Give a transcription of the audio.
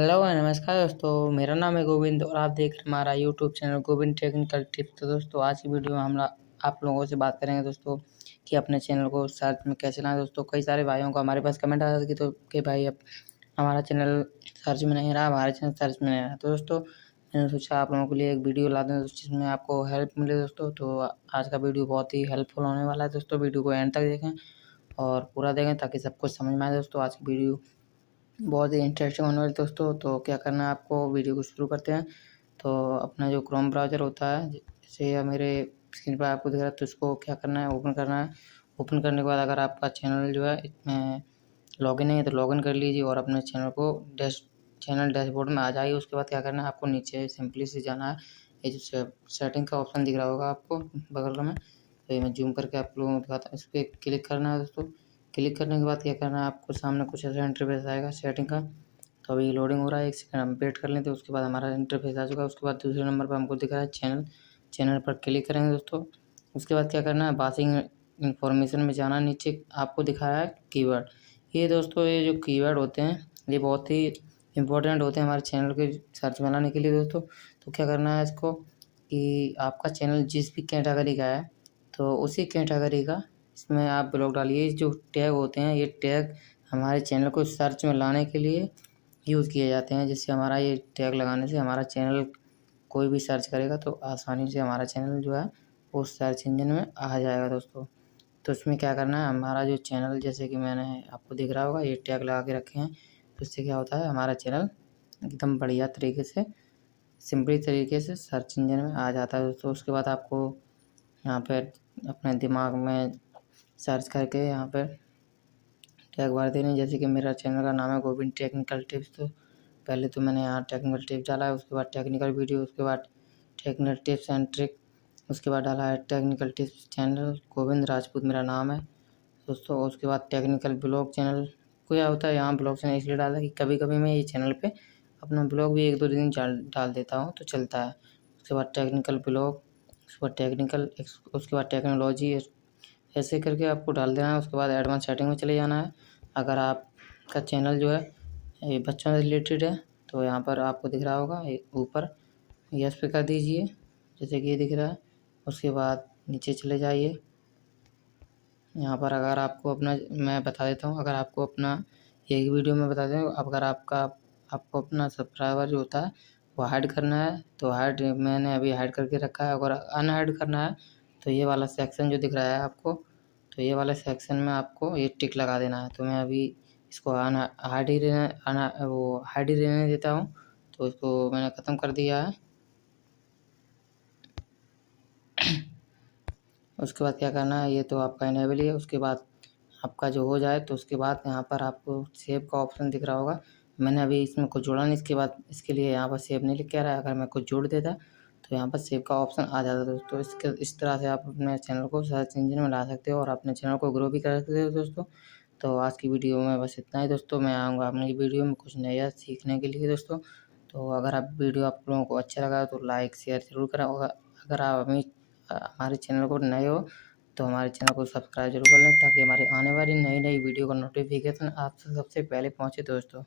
Hello और नमस्कार दोस्तों, मेरा नाम है गोविंद और आप देख रहे हैं हमारा YouTube channel Govind technical tips. तो दोस्तों आज की वीडियो में हम आप लोगों से बात करेंगे दोस्तों कि अपने चैनल को सर्च में कैसे लाएं। दोस्तों कई सारे भाइयों को हमारे पास कमेंट आया था कि भाई अब हमारा चैनल सर्च में नहीं रहा, हमारा चैनल सर्च में नहीं रहा। तो दोस्तों मैंने सोचा आप लोगों के लिए एक वीडियो ला दें जिसमें आपको हेल्प मिले दोस्तों। तो आज का वीडियो बहुत ही हेल्पफुल होने वाला है दोस्तों, वीडियो को एंड तक देखें और पूरा देखें ताकि सब कुछ समझ में आए। दोस्तों आज की वीडियो बहुत ही इंटरेस्टिंग होने वाली दोस्तों। तो क्या करना है आपको, वीडियो को शुरू करते हैं। तो अपना जो क्रोम ब्राउज़र होता है, जैसे या मेरे स्क्रीन पर आपको दिख रहा है, तो इसको क्या करना है, ओपन करना है। ओपन करने के बाद अगर आपका चैनल जो है इसमें लॉगिन नहीं है तो लॉगिन कर लीजिए और अपने चैनल को चैनल डैशबोर्ड में आ जाइए। उसके बाद क्या करना है आपको, नीचे सिंपली से जाना है। ये जो सेटिंग का ऑप्शन दिख रहा होगा आपको बगल में, तो ये मैं जूम करके आप लोगों को दिखाता हूँ। इस पर क्लिक करना है दोस्तों। क्लिक करने के बाद क्या करना है आपको, सामने कुछ ऐसा इंटरफेस आएगा सेटिंग का। तो अभी लोडिंग हो रहा है, एक सेकंड हम वेट कर लेते हैं। उसके बाद हमारा इंटरफेस आ चुका है। उसके बाद दूसरे नंबर पर हमको दिख रहा है चैनल। चैनल पर क्लिक करेंगे दोस्तों। उसके बाद क्या करना है, बासिंग इन्फॉर्मेशन में जाना। नीचे आपको दिखाया है कीवर्ड। ये दोस्तों ये जो कीवर्ड होते हैं ये बहुत ही इंपॉर्टेंट होते हैं हमारे चैनल के सर्च में लाने के लिए दोस्तों। तो क्या करना है इसको कि आपका चैनल जिस भी कैटेगरी का है तो उसी कैटेगरी का इसमें आप ब्लॉग डालिए। जो टैग होते हैं ये टैग हमारे चैनल को सर्च में लाने के लिए यूज़ किए जाते हैं। जिससे हमारा ये टैग लगाने से हमारा चैनल कोई भी सर्च करेगा तो आसानी से हमारा चैनल जो है वो सर्च इंजन में आ जाएगा दोस्तों। तो इसमें क्या करना है, हमारा जो चैनल जैसे कि मैंने आपको दिख रहा होगा ये टैग लगा के रखे हैं। तो इससे क्या होता है, हमारा चैनल एकदम बढ़िया तरीके से सिंपली तरीके से सर्च इंजन में आ जाता है दोस्तों। उसके बाद आपको यहाँ पर अपने दिमाग में सर्च करके यहाँ पर टैग भर देने। जैसे कि मेरा चैनल का नाम है गोविंद टेक्निकल टिप्स। तो पहले तो मैंने यहाँ टेक्निकल टिप्स डाला है, उसके बाद टेक्निकल वीडियो, उसके बाद टेक्निकल टिप्स एंड ट्रिक, उसके बाद डाला है technical tips channel Govind Rajput मेरा नाम है दोस्तों। उसके बाद टेक्निकल ब्लॉग चैनल। क्या होता है यहाँ ब्लॉग चैनल इसलिए डाला कि कभी कभी मैं ये चैनल पे अपना ब्लॉग भी एक दो दिन डाल देता हूँ तो चलता है। उसके बाद टेक्निकल ब्लॉग, उसके बाद टेक्निकल, उसके बाद टेक्नोलॉजी, ऐसे करके आपको डाल देना है। उसके बाद एडवांस सेटिंग में चले जाना है। अगर आपका चैनल जो है ये बच्चों से रिलेटेड है तो यहाँ पर आपको दिख रहा होगा ऊपर यस पे कर दीजिए, जैसे कि ये दिख रहा है। उसके बाद नीचे चले जाइए। यहाँ पर अगर आपको अपना, मैं बता देता हूँ, अगर आपको अपना एक वीडियो में बता दें, अगर आपको अपना सब्सक्राइबर जो होता है वो हाइड करना है तो हाइड मैंने अभी हाइड करके रखा है। अगर अनहाइड करना है तो ये वाला सेक्शन जो दिख रहा है आपको, तो ये वाले सेक्शन में आपको ये टिक लगा देना है। तो मैं अभी इसको हाइड ही रहने देता हूँ। तो इसको मैंने ख़त्म कर दिया है। उसके बाद क्या करना है, ये तो आपका इनेबल ही है। उसके बाद आपका जो हो जाए तो उसके बाद यहाँ पर आपको सेव का ऑप्शन दिख रहा होगा। मैंने अभी इसमें कुछ जोड़ा नहीं, इसके बाद इसके लिए यहाँ पर सेव नहीं लिख के आ रहा है। अगर मैं कुछ जोड़ देता तो यहाँ पर सेव का ऑप्शन आ जाता दोस्तों। इस तरह से आप अपने चैनल को सर्च इंजन में ला सकते हो और अपने चैनल को ग्रो भी कर सकते हो दोस्तों। तो आज की वीडियो में बस इतना ही दोस्तों। मैं आऊँगा अपनी वीडियो में कुछ नया सीखने के लिए दोस्तों। तो अगर आप वीडियो आप लोगों को अच्छा लगा तो लाइक शेयर ज़रूर करें। अगर आप हमारे चैनल को नए हो तो हमारे चैनल को सब्सक्राइब जरूर कर लें ताकि हमारे आने वाली नई वीडियो का नोटिफिकेशन आप सबसे पहले पहुंचे दोस्तों।